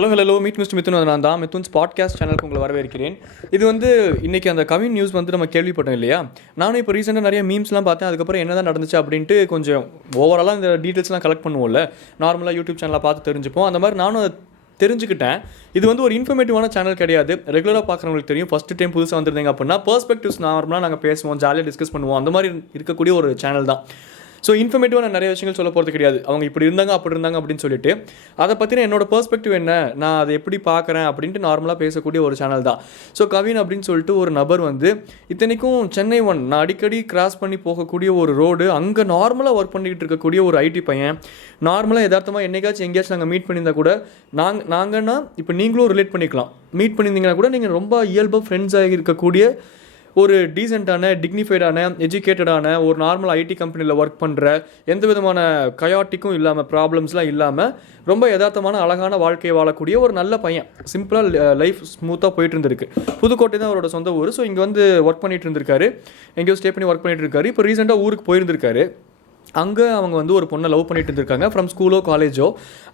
Hello meet mister Mithun. நான் தான் Mithun's podcast சேனலுக்கு உங்களை வரவேற்கிறேன். இது இன்றைக்கி அந்த கவின் நியூஸ் நம்ம கேள்விப்பட்டோம் இல்லையா? நானும் இப்போ ரீசெண்டாக நிறைய மீம்ஸ்லாம் பார்த்தேன். அதுக்கப்புறம் என்ன தான் நடந்துச்சு அப்படின்ட்டு கொஞ்சம் ஓவராலாக இந்த டீட்டெயில்ஸ்லாம் கலெக்ட் பண்ணுவோம்ல, நார்மலாக யூடியூப் சேனலில் பார்த்து தெரிஞ்சுப்போம். அந்த மாதிரி நானும் அதை தெரிஞ்சுக்கிட்டேன். இது ஒரு இன்ஃபர்மேட்டிவான சேனல் கிடையாது. ரெகுலராக பார்க்குறவங்களுக்கு தெரியும். ஃபஸ்ட்டு டைம் புதுசாக வந்திருந்தீங்க அப்படின்னா பர்ஸ்பெக்டிவ்ஸ் நார்மலாக நாங்கள் பேசுவோம், ஜாலியாக டிஸ்கஸ் பண்ணுவோம். அந்த மாதிரி இருக்கக்கூடிய ஒரு சேனல் தான். ஸோ இன்ஃபர்மேட்டிவாக நான் நிறைய விஷயங்கள் சொல்ல போகிறது கிடையாது. அவங்க இப்படி இருந்தாங்க அப்படி இருந்தாங்க அப்படின்னு சொல்லிட்டு அதை பற்றின என்னோட பெர்ஸ்பெக்டிவ் என்ன, நான் அதை எப்படி பார்க்குறேன் அப்படின்ட்டு நார்மலாக பேசக்கூடிய ஒரு சேனல் தான். ஸோ கவின் அப்படின்னு சொல்லிட்டு ஒரு நபர் இத்தனைக்கும் சென்னை 1 நான் அடிக்கடி கிராஸ் பண்ணி போகக்கூடிய ஒரு ரோடு, அங்கே நார்மலாக ஒர்க் பண்ணிக்கிட்டு இருக்கக்கூடிய ஒரு ஐடி பையன். நார்மலாக யதார்த்தமாக என்னைக்காச்சும் எங்கேயாச்சும் நாங்கள் மீட் பண்ணியிருந்தா கூட நாங்கன்னா இப்போ நீங்களும் ரிலேட் பண்ணிக்கலாம். மீட் பண்ணியிருந்தீங்கன்னா கூட நீங்கள் ரொம்ப இயல்பாக ஃப்ரெண்ட்ஸாக இருக்கக்கூடிய ஒரு டீசெண்டான, டிக்னிஃபைடான, எஜுகேட்டடான ஒரு நார்மல் ஐடி கம்பெனியில் ஒர்க் பண்ணுற, எந்த விதமான கயாட்டிக்கும் இல்லாமல், ப்ராப்ளம்ஸ்லாம் இல்லாமல் ரொம்ப யதார்த்தமான அழகான வாழ்க்கையை வாழக்கூடிய ஒரு நல்ல பையன். சிம்பிளாக லைஃப் ஸ்மூத்தாக போயிட்டு இருந்திருக்கு. புதுக்கோட்டை தான் அவரோட சொந்த ஊர். ஸோ இங்கே ஒர்க் பண்ணிட்டு இருந்திருக்காரு, எங்கேயோ ஸ்டே பண்ணி ஒர்க் பண்ணிட்டு இருக்காரு. இப்போ ரீசெண்டாக ஊருக்கு போயிருந்திருக்காரு. அங்கே அவங்க ஒரு பொண்ணை லவ் பண்ணிட்டு இருந்திருக்காங்க, ஃப்ரம் ஸ்கூலோ காலேஜோ.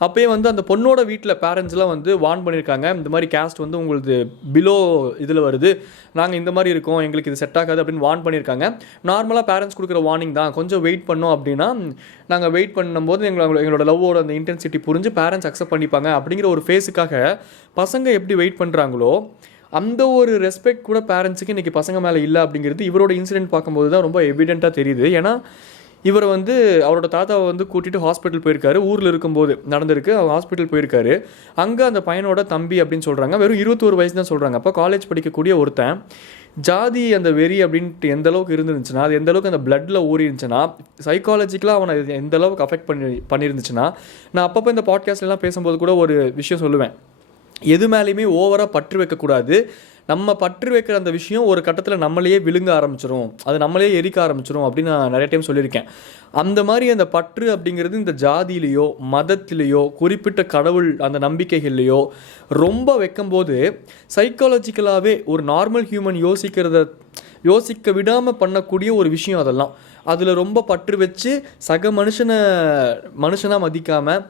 அப்போயே அந்த பொண்ணோட வீட்டில் பேரண்ட்ஸ்லாம் வார்ன் பண்ணியிருக்காங்க, இந்த மாதிரி கேஸ்ட் உங்களுக்கு பிலோ இதில் வருது, நாங்கள் இந்த மாதிரி இருக்கோம், எங்களுக்கு இது செட் ஆகாது அப்படின்னு வார்ன் பண்ணியிருக்காங்க. நார்மலாக பேரண்ட்ஸ் கொடுக்குற வார்னிங் தான். கொஞ்சம் வெயிட் பண்ணோம் அப்படின்னா, நாங்கள் வெயிட் பண்ணும்போது எங்களோட லவ்வோட அந்த இன்டென்சிட்டி புரிஞ்சு பேரண்ட்ஸ் அக்செப்ட் பண்ணிப்பாங்க அப்படிங்கிற ஒரு ஃபேஸுக்காக பசங்க எப்படி வெயிட் பண்ணுறாங்களோ அந்த ஒரு ரெஸ்பெக்ட் கூட பேரண்ட்ஸுக்கு இன்றைக்கி பசங்க மேலே இல்லை அப்படிங்கிறது இவரோட இன்சிடென்ட் பார்க்கும்போது தான் ரொம்ப எவிடெண்ட்டாக தெரியுது. ஏன்னா இவர் அவரோட தாத்தாவை கூட்டிகிட்டு ஹாஸ்பிட்டல் போயிருக்காரு. ஊரில் இருக்கும்போது நடந்திருக்கு. அவர் ஹாஸ்பிட்டல் போயிருக்காரு. அங்கே அந்த பையனோட தம்பி அப்படின்னு சொல்கிறாங்க. வெறும் 21 வயசு தான் சொல்கிறாங்க. அப்போ காலேஜ் படிக்கக்கூடிய ஒருத்தன் ஜாதி அந்த வெறி அப்படின்ட்டு எந்த அளவுக்கு இருந்துருந்துச்சுன்னா, அது எந்த அளவுக்கு அந்த பிளட்டில் ஊறி இருந்துச்சுன்னா, சைக்காலஜிக்கலாக அவனை எந்த அளவுக்கு அஃபெக்ட் பண்ணியிருந்துச்சுன்னா, நான் அப்பப்போ இந்த பாட்காஸ்ட்லாம் பேசும்போது கூட ஒரு விஷயம் சொல்லுவேன். எது மேலேயுமே ஓவராக பற்று வைக்கக்கூடாது. நம்ம பற்று வைக்கிற அந்த விஷயம் ஒரு கட்டத்தில் நம்மளையே விழுங்க ஆரம்பிச்சிடும், அது நம்மளே எரிக்க ஆரம்பிச்சிடும் அப்படின்னு நான் நிறைய டைம் சொல்லியிருக்கேன். அந்த மாதிரி அந்த பற்று அப்படிங்கிறது இந்த ஜாதியிலையோ மதத்திலேயோ குறிப்பிட்ட கடவுள் அந்த நம்பிக்கைகள்லையோ ரொம்ப வைக்கும்போது சைக்காலஜிக்கலாகவே ஒரு நார்மல் ஹியூமன் யோசிக்க விடாமல் பண்ணக்கூடிய ஒரு விஷயம் அதெல்லாம். அதில் ரொம்ப பற்று வச்சு சக மனுஷனாக மதிக்காமல்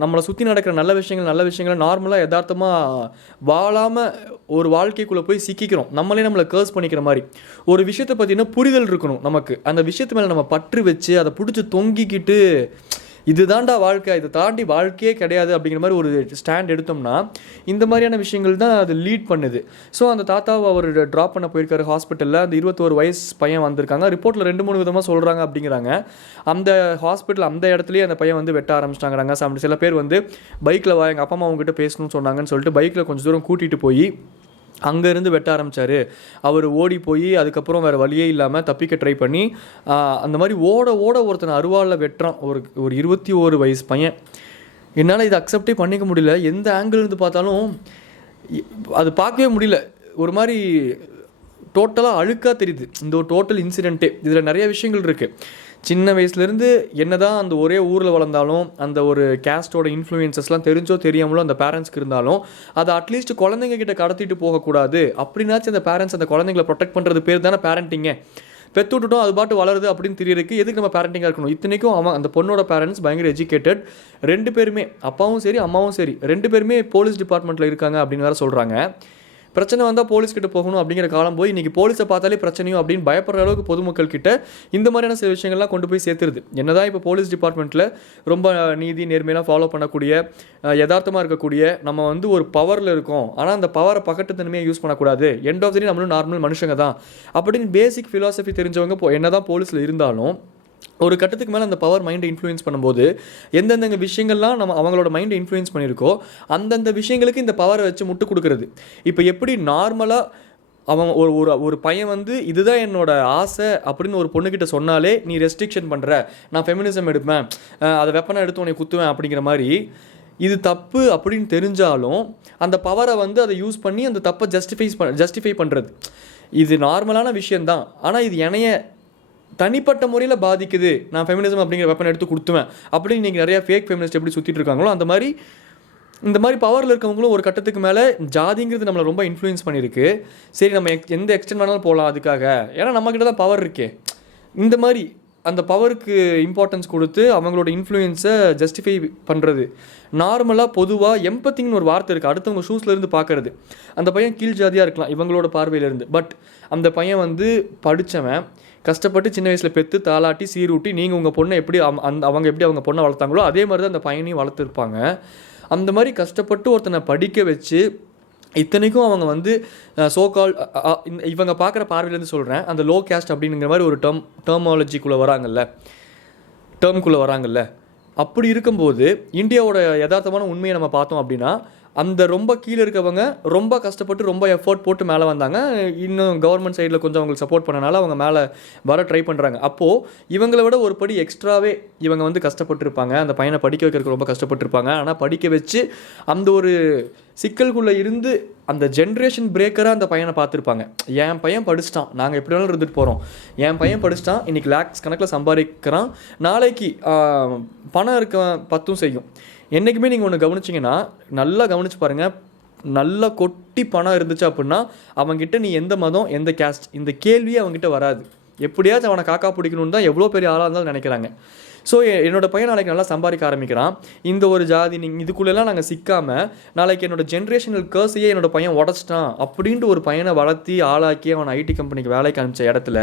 நம்மளை சுற்றி நடக்கிற நல்ல விஷயங்களை நார்மலாக யதார்த்தமாக வாழாமல் ஒரு வாழ்க்கைக்குள்ளே போய் சிக்கிக்கிறோம். நம்மளை கர்ஸ் பண்ணிக்கிற மாதிரி ஒரு விஷயத்தை பற்றின புரிதல் இருக்கணும் நமக்கு. அந்த விஷயத்து மேலே நம்ம பற்று வச்சு அதை பிடிச்சி தொங்கிக்கிட்டு இதுதான்டா வாழ்க்கை, இதை தாண்டி வாழ்க்கையே கிடையாது அப்படிங்கிற மாதிரி ஒரு ஸ்டாண்ட் எடுத்தோம்னா இந்த மாதிரியான விஷயங்கள் தான் அது லீட் பண்ணுது. ஸோ அந்த தாத்தாவை அவர் ட்ராப் பண்ண போயிருக்காரு ஹாஸ்பிட்டலில். அந்த 21 வயசு பையன் வந்திருக்காங்க. ரிப்போர்ட்டில் 2-3 விதமாக சொல்கிறாங்க அப்படிங்கிறாங்க. அந்த ஹாஸ்பிட்டல் அந்த இடத்துலையே அந்த பையன் வெட்ட ஆரம்பிச்சிட்டாங்கிறாங்க. சில பேர் பைக்கில் வா, எங்கள் அப்பா அம்மா அவங்ககிட்ட பேசணும்னு சொன்னாங்கன்னு சொல்லிட்டு பைக்கில் கொஞ்சம் தூரம் கூட்டிகிட்டு போய் அங்கேருந்து வெட்ட ஆரம்பித்தார். அவர் ஓடி போய் அதுக்கப்புறம் வேறு வழியே இல்லாமல் தப்பிக்க ட்ரை பண்ணி அந்த மாதிரி ஓட ஒருத்தனை அருவாளில் வெட்டுறான் ஒரு 21 வயசு பையன். என்னால் இதை அக்செப்டே பண்ணிக்க முடியல. எந்த ஆங்கிள் இருந்து பார்த்தாலும் அது பார்க்கவே முடியல. ஒரு மாதிரி டோட்டலாக அழுக்காக தெரியுது இந்த ஒரு டோட்டல் இன்சிடெண்ட்டே. இதில் நிறைய விஷயங்கள் இருக்குது. சின்ன வயசுலேருந்து என்ன தான் அந்த ஒரே ஊரில் வளர்ந்தாலும் அந்த ஒரு கேஸ்டோட இன்ஃப்ளூயன்சஸ்லாம் தெரிஞ்சோ தெரியாமலோ அந்த பேரண்ட்ஸ்க்கு இருந்தாலும் அதை அட்லீஸ்ட் குழந்தைங்க கிட்ட கடத்திட்டு போகக்கூடாது அப்படின்னாச்சும் அந்த பேரண்ட்ஸ் அந்த குழந்தைங்களை ப்ரொடெக்ட் பண்ணுறது பேர் தானே பேரண்டிங்க. பெற்று விட்டுட்டோம், அது பாட்டு வளருது அப்படின்னு தெரியறதுக்கு எதுக்கு நம்ம பேரண்டிங்காக இருக்கணும்? இத்தனைக்கும் அந்த பொண்ணோட பேரண்ட்ஸ் பயங்கர எஜுகேட்டட். 2 பேருமே, அப்பாவும் சரி அம்மாவும் சரி, 2 பேருமே போலீஸ் டிபார்ட்மெண்ட்டில் இருக்காங்க அப்படின்னு வேறு சொல்கிறாங்க. பிரச்சனை வந்தால் போலீஸ்கிட்ட போகணும் அப்படிங்கிற காலம் போய் இன்றைக்கி போலீஸை பார்த்தாலே பிரச்சனையும் அப்படின்னு பயப்படுற அளவுக்கு பொதுமக்கள் கிட்ட இந்த மாதிரியான சில விஷயங்கள்லாம் கொண்டு போய் சேர்த்துருது. என்னதான் இப்போ போலீஸ் டிபார்ட்மெண்ட்டில் ரொம்ப நீதி நேர்மையெல்லாம் ஃபாலோ பண்ணக்கூடிய, யதார்த்தமாக இருக்கக்கூடிய நம்ம ஒரு பவரில் இருக்கோம். ஆனால் அந்த பவரை பக்கத்துத்தன்மையாக யூஸ் பண்ணக்கூடாது. எண்ட் ஆஃப் தி டே நம்மளும் நார்மல் மனுஷங்க தான் அப்படின்னு பேசிக் ஃபிலாசபி தெரிஞ்சவங்க என்ன தான் போலீஸில் இருந்தாலும் ஒரு கட்டத்துக்கு மேலே அந்த பவர் மைண்டை இன்ஃப்ளூயன்ஸ் பண்ணும்போது எந்தெந்த விஷயங்கள்லாம் நம்ம அவங்களோட மைண்டை இன்ஃப்ளூயன்ஸ் பண்ணியிருக்கோ அந்தந்த விஷயங்களுக்கு இந்த பவரை வச்சு முட்டு கொடுக்குறது. இப்போ எப்படி நார்மலாக அவன் ஒரு பையன் இதுதான் என்னோட ஆசை அப்படின்னு ஒரு பொண்ணுக்கிட்ட சொன்னாலே நீ ரெஸ்ட்ரிக்ஷன் பண்ணுற, நான் ஃபெமினிசம் எடுப்பேன், அதை வெப்பனை எடுத்து உன்னை குத்துவேன் அப்படிங்கிற மாதிரி இது தப்பு அப்படின்னு தெரிஞ்சாலும் அந்த பவரை அதை யூஸ் பண்ணி அந்த தப்பை ஜஸ்டிஃபை பண்ணுறது இது நார்மலான விஷயந்தான். ஆனால் இது என்னைய தனிப்பட்ட முறையில் பாதிக்குது, நான் ஃபெமினிசம் அப்படிங்கிற வெப்பன் எடுத்து கொடுத்துவேன் அப்படின்னு இன்றைக்கி நிறையா ஃபேக் ஃபெமினிஸ்ட் எப்படி சுற்றிட்டு இருக்காங்களோ அந்த மாதிரி இந்த மாதிரி பவரில் இருக்கவங்களும் ஒரு கட்டத்துக்கு மேலே ஜாதிங்கிறது நம்மளை ரொம்ப இன்ஃப்ளூயன்ஸ் பண்ணியிருக்கு. சரி நம்ம எந்த எக்ஸ்டென்ட் வேணாலும் போகலாம் அதுக்காக, ஏன்னா நம்மக்கிட்ட தான் பவர் இருக்கே. இந்த மாதிரி அந்த பவருக்கு இம்பார்ட்டன்ஸ் கொடுத்து அவங்களோட இன்ஃப்ளூயன்ஸை ஜஸ்டிஃபை பண்ணுறது. நார்மலாக பொதுவாக எம்பத்திங்னு ஒரு வார்த்தை இருக்குது, அடுத்தவங்க ஷூஸ்லேருந்து பார்க்குறது. அந்த பையன் கீழ் ஜாதியாக இருக்கலாம் இவங்களோட பார்வையிலேருந்து, பட் அந்த பையன் வந்து படித்தவன், கஷ்டப்பட்டு சின்ன வயசில் பெற்று தாளாட்டி சீரூட்டி நீங்கள் உங்கள் பொண்ணை எப்படி அவங்க எப்படி அவங்க பொண்ணை வளர்த்தாங்களோ அதே மாதிரி தான் அந்த பையனையும் வளர்த்துருப்பாங்க. அந்த மாதிரி கஷ்டப்பட்டு ஒருத்தனை படிக்க வச்சு, இத்தனைக்கும் அவங்க வந்து சோகால் இவங்க பார்க்குற பார்வையிலேருந்து சொல்கிறேன், அந்த லோ கேஸ்ட் அப்படிங்கிற மாதிரி ஒரு டேர்மாலஜிக்குள்ளே வராங்கல்ல. அப்படி இருக்கும்போது இந்தியாவோட யதார்த்தமான உண்மையை நம்ம பார்த்தோம் அப்படின்னா, அந்த ரொம்ப கீழே இருக்கவங்க ரொம்ப கஷ்டப்பட்டு ரொம்ப எஃபோர்ட் போட்டு மேலே வந்தாங்க. இன்னும் கவர்மெண்ட் சைடில் கொஞ்சம் அவங்களுக்கு சப்போர்ட் பண்ணனால அவங்க மேலே வர ட்ரை பண்ணுறாங்க. அப்போது இவங்களை விட ஒரு படி எக்ஸ்ட்ராவே இவங்க வந்து கஷ்டப்பட்டுருப்பாங்க, அந்த பையனை படிக்க வைக்கிறதுக்கு ரொம்ப கஷ்டப்பட்டுருப்பாங்க. ஆனால் படிக்க வச்சு அந்த ஒரு சிக்கலுக்குள்ளே இருந்து அந்த ஜென்ரேஷன் பிரேக்கராக அந்த பையனை பார்த்துருப்பாங்க. என் பையன் படிச்சிட்டான், நாங்கள் எப்படி வேணாலும் இருந்துட்டு போகிறோம், என் பையன் படிச்சிட்டான், இன்றைக்கி லேக்ஸ் கணக்கில் சம்பாதிக்கிறான், நாளைக்கு பணம் இருக்க பத்தும் செய்யும். என்றைக்குமே நீங்கள் ஒன்று கவனிச்சிங்கன்னா, நல்லா கவனிச்சு பாருங்கள், நல்லா கொட்டி பணம் இருந்துச்சு அப்படின்னா அவங்ககிட்ட நீ எந்த மதம் எந்த கேஸ்ட் இந்த கேள்வியே அவங்ககிட்ட வராது. எப்படியாச்சும் அவனை காக்கா பிடிக்கணுன்னு தான் எவ்வளோ பெரிய ஆளாக இருந்தாலும் நினைக்கிறாங்க. ஸோ என்னோடய பையன் நாளைக்கு நல்லா சம்பாதிக்க ஆரம்பிக்கிறான், இந்த ஒரு ஜாதி இதுக்குள்ளெல்லாம் நாங்கள் சிக்காமல் நாளைக்கு என்னோடய ஜென்ரேஷனல் கேர்ஸையே என்னோடய பையன் உடச்சிட்டான் அப்படின்ட்டு ஒரு பையனை வளர்த்தி ஆளாக்கி அவனை ஐடி கம்பெனிக்கு வேலைக்கு அனுப்பிச்ச இடத்துல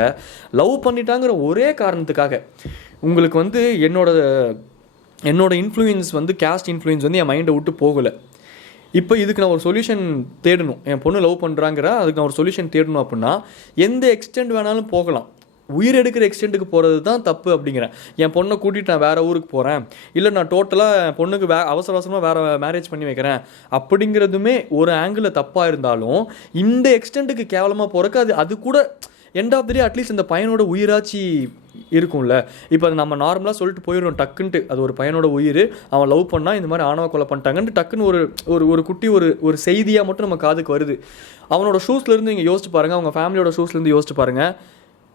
லவ் பண்ணிட்டாங்கிற ஒரே காரணத்துக்காக உங்களுக்கு வந்து என்னோட இன்ஃப்ளூயன்ஸ் வந்து கேஸ்ட் இன்ஃப்ளூயன்ஸ் வந்து என் மைண்டை விட்டு போகலை. இப்போ இதுக்கு நான் ஒரு சொல்யூஷன் தேடணும். என் பொண்ணு லவ் பண்ணுறாங்கிற அதுக்கு நான் ஒரு சொல்யூஷன் தேடணும் அப்படின்னா எந்த எக்ஸ்டெண்ட் வேணாலும் போகலாம். உயிர் எடுக்கிற எக்ஸ்டெண்ட்டுக்கு போகிறது தான் தப்பு அப்படிங்கிறேன். என் பொண்ணை கூட்டிகிட்டு நான் வேறு ஊருக்கு போகிறேன், இல்லை நான் டோட்டலாக என் பொண்ணுக்கு அவசர அவசரமாக வேறு மேரேஜ் பண்ணி வைக்கிறேன் அப்படிங்கிறதுமே ஒரு ஆங்கிளில் தப்பாக இருந்தாலும் இந்த எக்ஸ்டெண்ட்டுக்கு கேவலமாக போகிறக்கு அது கூட end of the day at least இந்த பையனோட உயிராட்சி இருக்கும்ல. இப்போ அது நம்ம நார்மலாக சொல்லிட்டு போயிடுவோம் டக்குன்ட்டு, அது ஒரு பையனோட உயிர், அவன் லவ் பண்ணால் இந்த மாதிரி ஆணவ கொலை பண்ணிட்டாங்கன்ட்டு டக்குன்னு ஒரு குட்டி ஒரு செய்தியாக மட்டும் நம்ம காதுக்கு வருது. அவனோட ஷூஸ்லேருந்து நீங்கள் யோசிச்சு பாருங்கள், அவங்க ஃபேமிலியோட ஷூஸ்லேருந்து யோசிச்சு பாருங்கள்.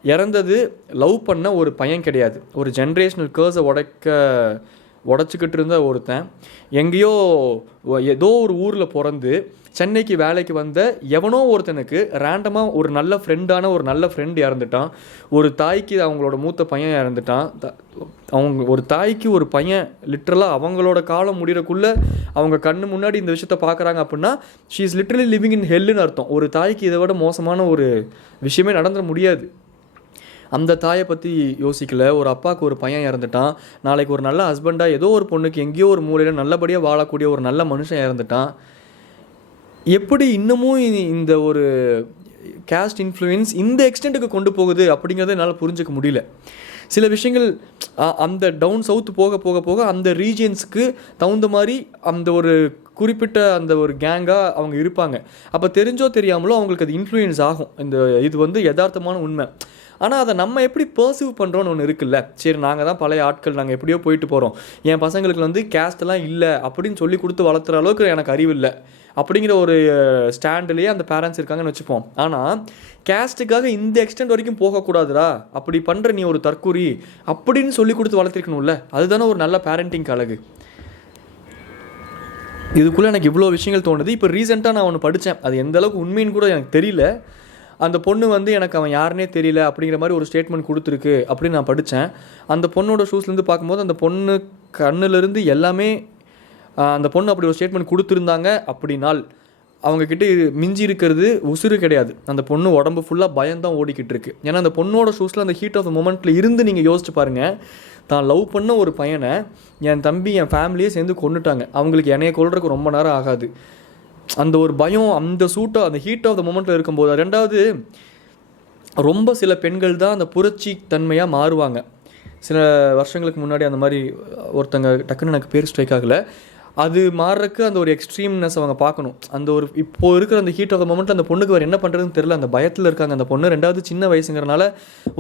இறந்தது லவ் பண்ண ஒரு பையன் கிடையாது, ஒரு ஜென்ரேஷனல் கேர்ஸை உடச்சிக்கிட்டு இருந்த ஒருத்தன் எங்கேயோ ஏதோ ஒரு ஊரில் பிறந்து சென்னைக்கு வேலைக்கு வந்த எவனோ ஒருத்தனுக்கு ரேண்டமாக ஒரு நல்ல ஃப்ரெண்டு இறந்துட்டான். ஒரு தாய்க்கு அவங்களோட மூத்த பையன் இறந்துட்டான். ஒரு தாய்க்கு ஒரு பையன் லிட்ரலாக அவங்களோட காலம் முடிகிறக்குள்ளே அவங்க கண்ணு முன்னாடி இந்த விஷயத்த பார்க்குறாங்க அப்படின்னா she is literally living in ஹெல்லுன்னு அர்த்தம். ஒரு தாய்க்கு இதை விட மோசமான ஒரு விஷயமே நடந்துட முடியாது. அந்த தாயை பற்றி யோசிக்கல. ஒரு அப்பாவுக்கு ஒரு பையன் இறந்துட்டான், நாளைக்கு ஒரு நல்ல ஹஸ்பண்டாக ஏதோ ஒரு பொண்ணுக்கு எங்கேயோ ஒரு மூலையில் நல்லபடியாக வாழக்கூடிய ஒரு நல்ல மனுஷன் இறந்துட்டான். எப்படி இன்னமும் இந்த ஒரு கேஸ்ட் இன்ஃப்ளூயன்ஸ் இந்த எக்ஸ்டெண்ட்டுக்கு கொண்டு போகுது அப்படிங்கிறத என்னால் புரிஞ்சிக்க முடியல. சில விஷயங்கள் அந்த டவுன் சவுத் போக போக போக அந்த ரீஜியன்ஸுக்கு தகுந்த மாதிரி அந்த ஒரு குறிப்பிட்ட அந்த ஒரு கேங்காக அவங்க இருப்பாங்க. அப்போ தெரிஞ்சோ தெரியாமலோ அவங்களுக்கு அது இன்ஃப்ளூயன்ஸ் ஆகும். இது வந்து யதார்த்தமான உண்மை. ஆனால் அதை நம்ம எப்படி பர்சீவ் பண்ணுறோன்னு ஒன்று இருக்குல்ல. சரி, நாங்கள் தான் பழைய ஆட்கள், நாங்கள் எப்படியோ போயிட்டு போகிறோம், என் பசங்களுக்கு வந்து கேஸ்டெல்லாம் இல்லை அப்படின்னு சொல்லி கொடுத்து வளர்த்துற அளவுக்கு எனக்கு அறிவு இல்லை அப்படிங்கிற ஒரு ஸ்டாண்டுலேயே அந்த பேரண்ட்ஸ் இருக்காங்கன்னு வச்சுப்போம். ஆனால் கேஸ்ட்டுக்காக இந்த எக்ஸ்டெண்ட் வரைக்கும் போகக்கூடாதுடா, அப்படி பண்ணுற நீ ஒரு தற்கூரி அப்படின்னு சொல்லி கொடுத்து வளர்த்திருக்கணும்ல. அதுதானே ஒரு நல்ல பேரண்டிங் அழகு. இதுக்குள்ளே எனக்கு இவ்வளோ விஷயங்கள் தோணுது. இப்போ ரீசெண்டாக நான் ஒன்று படித்தேன், அது எந்த அளவுக்கு உண்மைன்னு கூட எனக்கு தெரியல. அந்த பொண்ணு வந்து எனக்கு அவன் யாருன்னே தெரியல அப்படிங்கிற மாதிரி ஒரு ஸ்டேட்மெண்ட் கொடுத்துருக்கு அப்படின்னு நான் படித்தேன். அந்த பொண்ணோட ஷூஸ்லேருந்து பார்க்கும்போது அந்த பொண்ணு கண்ணுலேருந்து எல்லாமே அந்த பொண்ணு அப்படி ஒரு ஸ்டேட்மெண்ட் கொடுத்துருந்தாங்க அப்படின்னால் அவங்கக்கிட்ட மிஞ்சி இருக்கிறது உசுறு கிடையாது. அந்த பொண்ணு உடம்பு ஃபுல்லாக பயம்தான் ஓடிக்கிட்டு இருக்கு. ஏன்னா அந்த பொண்ணோட ஷூஸில் அந்த ஹீட் ஆஃப் த மொமெண்ட்டில் இருந்து நீங்கள் யோசிச்சு பாருங்கள், தான் லவ் பண்ண ஒரு பையனை என் தம்பி என் ஃபேமிலியே சேர்ந்து கொண்டுட்டாங்க, அவங்களுக்கு என்னைய கொள்றதுக்கு ரொம்ப நேரம் ஆகாது. அந்த ஒரு பயம் அந்த அந்த ஹீட் ஆஃப் த மொமெண்ட்டில் இருக்கும்போது, ரெண்டாவது ரொம்ப சில பெண்கள் தான் அந்த புரட்சி தன்மையாக மாறுவாங்க. சில வருஷங்களுக்கு முன்னாடி அந்த மாதிரி ஒருத்தங்க டக்குன்னு எனக்கு பேர் ஸ்ட்ரைக் ஆகலை, அது மாறுறதுக்கு அந்த ஒரு எக்ஸ்ட்ரீம்னஸ் அவங்க பார்க்கணும். அந்த ஒரு இப்போது இருக்கிற அந்த ஹீட் ஆஃப் த மொமெண்ட் அந்த பொண்ணுக்கு வேறு என்ன பண்ணுறதுன்னு தெரியல, அந்த பயத்தில் இருக்காங்க அந்த பொண்ணு. ரெண்டாவது சின்ன வயசுங்கிறனால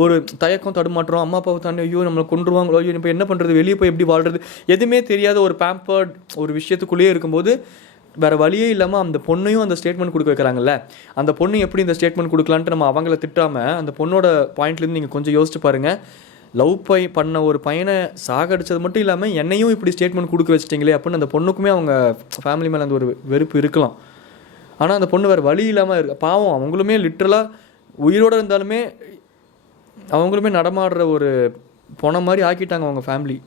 ஒரு தயக்கம் தடுமாற்றம், அம்மா அப்பாவை தாண்டி ஐயோ நம்மளை கொண்டுருவாங்களோ, ஐயோ இப்போ என்ன பண்ணுறது, வெளியே போய் எப்படி வாழ்கிறது, எதுவுமே தெரியாத ஒரு பேம்பர்ட் ஒரு விஷயத்துக்குள்ளேயே இருக்கும்போது வேறு வழியே இல்லாமல் அந்த பொண்ணையும் அந்த ஸ்டேட்மெண்ட் கொடுக்க வைக்கிறாங்கல்ல. அந்த பொண்ணு எப்படி இந்த ஸ்டேட்மெண்ட் கொடுக்கலான்ட்டு நம்ம அவங்கள திட்டாமல் அந்த பொண்ணோட பாயிண்ட்லேருந்து நீங்கள் கொஞ்சம் யோசிச்சு பாருங்கள். லவ் பண்ண ஒரு பையனை சாகடிச்சது மட்டும் இல்லாமல் என்னையும் இப்படி ஸ்டேட்மெண்ட் கொடுக்க வச்சிட்டிங்களே அப்படின்னு அந்த பொண்ணுக்குமே அவங்க ஃபேமிலி மேலே அந்த ஒரு வெறுப்பு இருக்கலாம். ஆனால் அந்த பொண்ணு வேறு வழி இல்லாமல் பாவம், அவங்களுமே லிட்ரலாக உயிரோடு இருந்தாலுமே அவங்களுமே நடமாடுற ஒரு போன மாதிரி ஆக்கிட்டாங்க அவங்க ஃபேமிலி.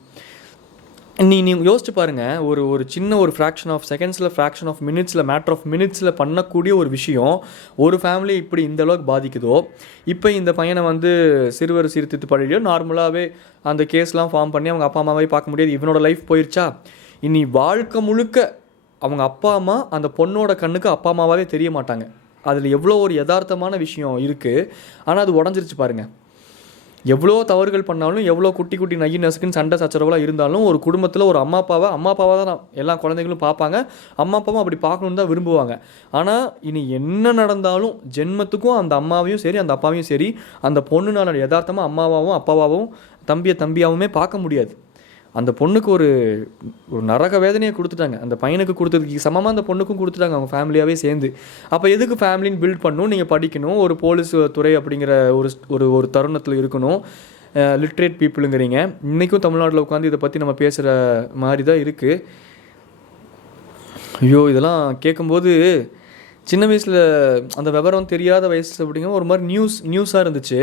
நீ யோசிச்சு பாருங்கள், ஒரு சின்ன ஒரு ஃப்ராக்ஷன் ஆஃப் செகண்ட்ஸில், ஃப்ராக்ஷன் ஆஃப் மினிட்ஸில், மேட்ரு ஆஃப் மினிட்ஸில் பண்ணக்கூடிய ஒரு விஷயம் ஒரு ஃபேமிலி இப்படி இந்த அளவுக்கு பாதிக்குதோ, இப்போ இந்த பையனை வந்து சிறுவர் சீர்திருத்த பள்ளியிலையோ நார்மலாகவே அந்த கேஸ்லாம் ஃபார்ம் பண்ணி அவங்க அப்பா அம்மாவே பார்க்க முடியாது, இவனோட லைஃப் போயிடுச்சா, இனி வாழ்க்கை முழுக்க அவங்க அப்பா அம்மா அந்த பொண்ணோட கண்ணுக்கு அப்பா அம்மாவாகவே தெரிய மாட்டாங்க. அதில் எவ்வளோ ஒரு யதார்த்தமான விஷயம் இருக்குது. ஆனால் அது உடஞ்சிருச்சு பாருங்கள். எவ்வளோ தவறுகள் பண்ணாலும், எவ்வளோ குட்டி குட்டி நகி நசுக்குன்னு சண்டை சச்சரவுலாம் இருந்தாலும், ஒரு குடும்பத்தில் ஒரு அம்மா அப்பாவாக தான் எல்லா குழந்தைகளும் பார்ப்பாங்க. அம்மா அப்பாவும் அப்படி பார்க்கணுன்னு தான் விரும்புவாங்க. ஆனால் இனி என்ன நடந்தாலும் ஜென்மத்துக்கும் அந்த அம்மாவையும் சரி அந்த அப்பாவையும் சரி அந்த பொண்ணுனால யதார்த்தமாக அம்மாவாகவும் அப்பாவாகவும் தம்பியாகவுமே பார்க்க முடியாது. அந்த பொண்ணுக்கு ஒரு நரக வேதனையை கொடுத்துட்டாங்க. அந்த பையனுக்கு கொடுத்ததுக்கு சமமாக அந்த பொண்ணுக்கும் கொடுத்துட்டாங்க அவங்க ஃபேமிலியாகவே சேர்ந்து. அப்போ எதுக்கு ஃபேமிலின்னு பில்ட் பண்ணணும்? நீங்கள் படிக்கணும், ஒரு போலீஸ் துறை அப்படிங்கிற ஒரு தருணத்தில் இருக்கணும், லிட்ரேட் பீப்புளுங்கிறீங்க. இன்றைக்கும் தமிழ்நாட்டில் உட்காந்து இதை பற்றி நம்ம பேசுகிற மாதிரி தான் இருக்குது. ஐயோ, இதெல்லாம் கேட்கும்போது சின்ன வயசில் அந்த விவரம் தெரியாத வயசு அப்படிங்கிற ஒரு மாதிரி நியூஸாக இருந்துச்சு.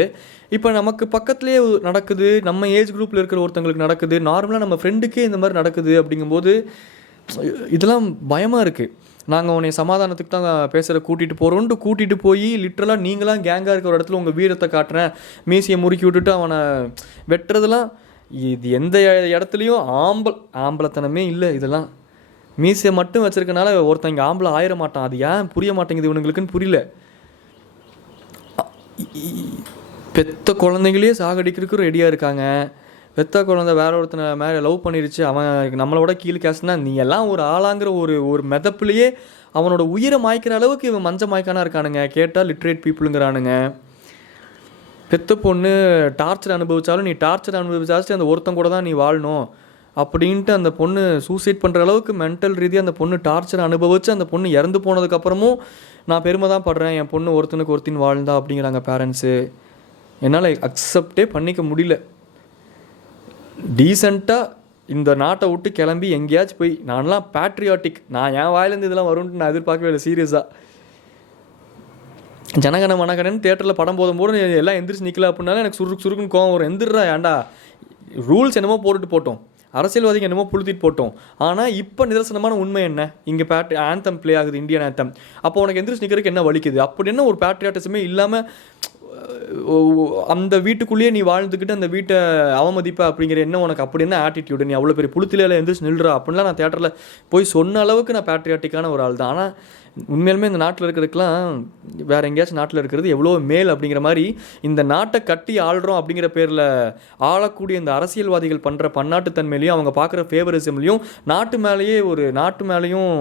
இப்போ நமக்கு பக்கத்துலேயே நடக்குது, நம்ம ஏஜ் குரூப்பில் இருக்கிற ஒருத்தங்களுக்கு நடக்குது, நார்மலாக நம்ம ஃப்ரெண்டுக்கே இந்த மாதிரி நடக்குது. அப்படிங்கும்போது இதெல்லாம் பயமாக இருக்குது. நாங்கள் உன்னை சமாதானத்துக்கு தான் பேசுகிற கூட்டிகிட்டு போய் லிட்ரலாக நீங்களாம் கேங்காக இருக்கிற ஒரு இடத்துல உங்கள் வீரத்தை காட்டுறேன், மீசியை முறுக்கி விட்டுட்டு அவனை வெட்டுறதெல்லாம் இது எந்த இடத்துலையும் ஆம்பளத்தனமே இல்லை. இதெல்லாம் மீசையை மட்டும் வச்சுருக்கனால ஒருத்தன் இங்கே ஆம்பளை ஆயிட மாட்டான். அது ஏன் புரிய மாட்டேங்குது இவனுங்களுக்குன்னு புரியல. பெத்த குழந்தைங்களே சாகடிக்கிறதுக்கு ரெடியாக இருக்காங்க. பெத்த குழந்தை வேற ஒருத்தனை மேலே லவ் பண்ணிருச்சு, அவன் நம்மளோட கீழே கேசுனா நீ எல்லாம் ஒரு ஆளாங்கிற ஒரு மெதப்புலேயே அவனோட உயிரை மாய்க்கிற அளவுக்கு இவன் மஞ்ச மாய்க்கானா இருக்கானுங்க. கேட்டால் லிட்ரேட் பீப்புளுங்கிறானுங்க. பெத்த பொண்ணு டார்ச்சர் அனுபவிச்சாலும் நீ டார்ச்சர் அனுபவிச்சாச்சு அந்த ஒருத்தன் கூட தான் நீ வாழணும் அப்படின்ட்டு அந்த பொண்ணு சூசைட் பண்ணுற அளவுக்கு மென்டல் ரீதியாக அந்த பொண்ணு டார்ச்சர் அனுபவிச்சு அந்த பொண்ணு இறந்து போனதுக்கப்புறமும் நான் பெருமை தான் படுறேன், என் பொண்ணு ஒருத்தின் வாழ்ந்தா அப்படிங்கிறாங்க பேரண்ட்ஸு. என்னால் அக்செப்டே பண்ணிக்க முடியல. டீசெண்டாக இந்த நாட்டை விட்டு கிளம்பி எங்கேயாச்சும் போய், நான்லாம் பேட்ரியாட்டிக், நான் என் வாயிலேருந்து இதெல்லாம் வரும்னு நான் எதிர்பார்க்கவே இல்லை சீரியஸாக. ஜனகன மனகனன்னு தேட்டரில் படம் போதும்போது எல்லாம் எந்திரிச்சு நிற்கல அப்படின்னாலும் எனக்கு சுருக்குன்னு கோவம் வரும். எந்திரா ஏன்டா, ரூல்ஸ் என்னமோ போட்டோம், அரசியல்வாதிகள் என்னமோ புழுத்திட்டு போட்டோம். ஆனால் இப்போ நிதர்சனமான உண்மை என்ன? இங்கே ஆந்தம் ப்ளே ஆகுது, இந்தியன் ஆந்தம். அப்போ உனக்கு எந்திரிச்சு நிற்கிறதுக்கு என்ன வலிக்குது? அப்படி என்ன ஒரு பேட்ரியாட்டிசமே இல்லாமல் அந்த வீட்டுக்குள்ளேயே நீ வாழ்ந்துக்கிட்டு அந்த வீட்டை அவமதிப்ப அப்படிங்கிற என்ன உனக்கு அப்படி என்ன ஆட்டிடியூடு? நீ அவ்வளோ பெரிய புளுத்தில எந்திரிச்சு நில்றா அப்படின்லாம் நான் தேட்டரில் போய் சொன்ன அளவுக்கு நான் பேட்ரியாட்டிக்கான ஒரு ஆள் தான். ஆனால் உண்மையிலுமே இந்த நாட்டில் இருக்கிறதுக்கெலாம் வேறு எங்கேயாச்சும் நாட்டில் இருக்கிறது எவ்வளோ மேல் அப்படிங்கிற மாதிரி இந்த நாட்டை கட்டி ஆள்றோம் அப்படிங்கிற பேரில் ஆளக்கூடிய இந்த அரசியல்வாதிகள் பண்ணுற பன்னாட்டுத்தன்மையிலையும் அவங்க பார்க்குற ஃபேவரிசம்லையும் நாட்டு மேலேயும்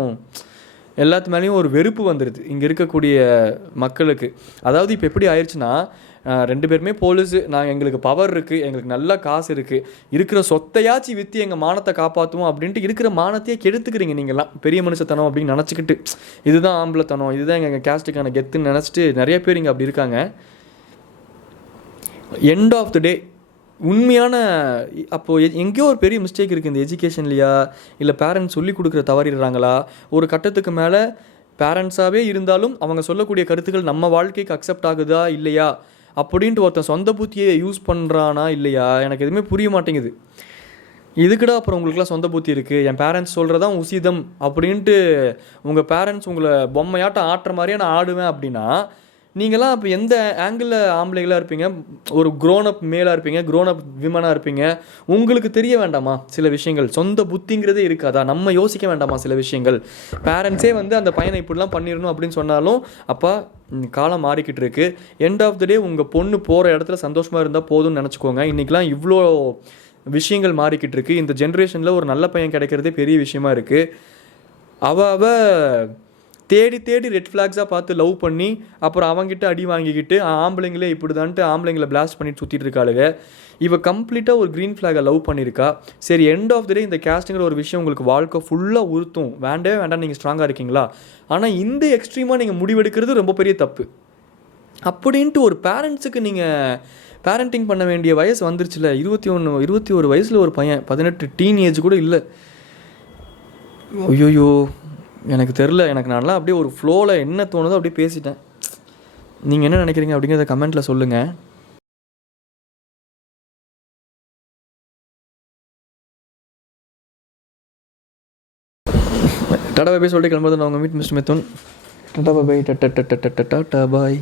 எல்லாத்து மேலேயும் ஒரு வெறுப்பு வந்துடுது இங்கே இருக்கக்கூடிய மக்களுக்கு. அதாவது இப்போ எப்படி ஆயிடுச்சுன்னா, 2 பேருமே போலீஸு, எங்களுக்கு பவர் இருக்குது, எங்களுக்கு நல்ல காசு இருக்குது, இருக்கிற சொத்தையாச்சும் விற்று எங்கள் மானத்தை காப்பாற்றுவோம் அப்படின்ட்டு இருக்கிற மானத்தையே கெடுத்துக்கிறீங்க நீங்கள்லாம். பெரிய மனுஷத்தனம் அப்படின்னு நினச்சிக்கிட்டு, இதுதான் ஆம்பளத்தனம், இதுதான் எங்கள் கேஸ்ட்டுக்கான கெத்துன்னு நினச்சிட்டு நிறைய பேர் இங்கே அப்படி இருக்காங்க. எண்ட் ஆஃப் த டே உண்மையான அப்போது எங்கேயோ ஒரு பெரிய மிஸ்டேக் இருக்குது இந்த எஜுகேஷன்லையா, இல்லை பேரண்ட்ஸ் சொல்லி கொடுக்குற தவறிடுறாங்களா? ஒரு கட்டத்துக்கு மேலே பேரண்ட்ஸாகவே இருந்தாலும் அவங்க சொல்லக்கூடிய கருத்துக்கள் நம்ம வாழ்க்கைக்கு அக்செப்ட் ஆகுதா இல்லையா அப்படின்ட்டு ஒருத்தன் சொந்த புத்தியை யூஸ் பண்ணுறானா இல்லையா, எனக்கு எதுவுமே புரிய மாட்டேங்குது. இதுக்குடா அப்புறம் உங்களுக்குலாம் சொந்த புத்தி இருக்குது, என் பேரண்ட்ஸ் சொல்கிறதான் உசிதம் அப்படின்ட்டு உங்கள் பேரண்ட்ஸ் உங்களை பொம்மையாட்டம் ஆட்டுற மாதிரியே நான் ஆடுவேன் அப்படின்னா நீங்களாம் இப்போ எந்த ஆங்கிளில் ஆம்பளைகளாக இருப்பீங்க? ஒரு க்ரோனப் மேலாக இருப்பீங்க, க்ரோனப் விமனாக இருப்பீங்க. உங்களுக்கு தெரிய வேண்டாமா சில விஷயங்கள்? சொந்த புத்திங்கிறதே இருக்காதா? நம்ம யோசிக்க வேண்டாமா சில விஷயங்கள்? பேரண்ட்ஸே அந்த பையனை இப்படிலாம் பண்ணிடணும் அப்படின்னு சொன்னாலும் அப்பா காலம் மாறிக்கிட்டு இருக்கு. எண்ட் ஆஃப் த டே உங்கள் பொண்ணு போகிற இடத்துல சந்தோஷமாக இருந்தால் போதும்னு நினச்சிக்கோங்க. இன்றைக்கெலாம் இவ்வளோ விஷயங்கள் மாறிக்கிட்டு இருக்கு. இந்த ஜென்ரேஷனில் ஒரு நல்ல பையன் கிடைக்கிறதே பெரிய விஷயமா இருக்குது. அவ தேடி ரெட் ஃப்ளாக்ஸாக பார்த்து லவ் பண்ணி அப்புறம் அவங்ககிட்ட அடி வாங்கிக்கிட்டு ஆம்பளைங்களே இப்படி தான்ட்டு ஆம்பளைங்களை பிளாஸ்ட் பண்ணிட்டு சுற்றிட்டு இருக்காளுங்க. இவள் கம்ப்ளீட்டாக ஒரு க்ரீன் ஃப்ளாகை லவ் பண்ணியிருக்கா. சரி, எண்ட் ஆஃப் த டே இந்த கேஸ்ட்டுங்கிற ஒரு விஷயம் உங்களுக்கு வாழ்க்கை ஃபுல்லாக உறுத்தும், வேண்டவே வேண்டாம், நீங்கள் ஸ்ட்ராங்காக இருக்கீங்களா? ஆனால் இந்த எக்ஸ்ட்ரீமாக நீங்கள் முடிவெடுக்கிறது ரொம்ப பெரிய தப்பு அப்படின்ட்டு ஒரு பேரண்ட்ஸுக்கு நீங்கள் பேரண்டிங் பண்ண வேண்டிய வயசு வந்துருச்சுல. 21 வயசில் ஒரு பையன், 18 டீன் ஏஜ் கூட இல்லை. ஐயோயோ, எனக்கு தெரில. எனக்கு நான்லாம் அப்படியே ஒரு ஃப்ளோவில் என்ன தோணுதோ அப்படியே பேசிட்டேன். நீங்கள் என்ன நினைக்கிறீங்க அப்படிங்கிறத கமெண்ட்டில் சொல்லுங்கள். டாடா பை சொல்லிட்டு கிளம்புறது நான் உங்கள் meet mister Mithun. Tata bye tata பாய்.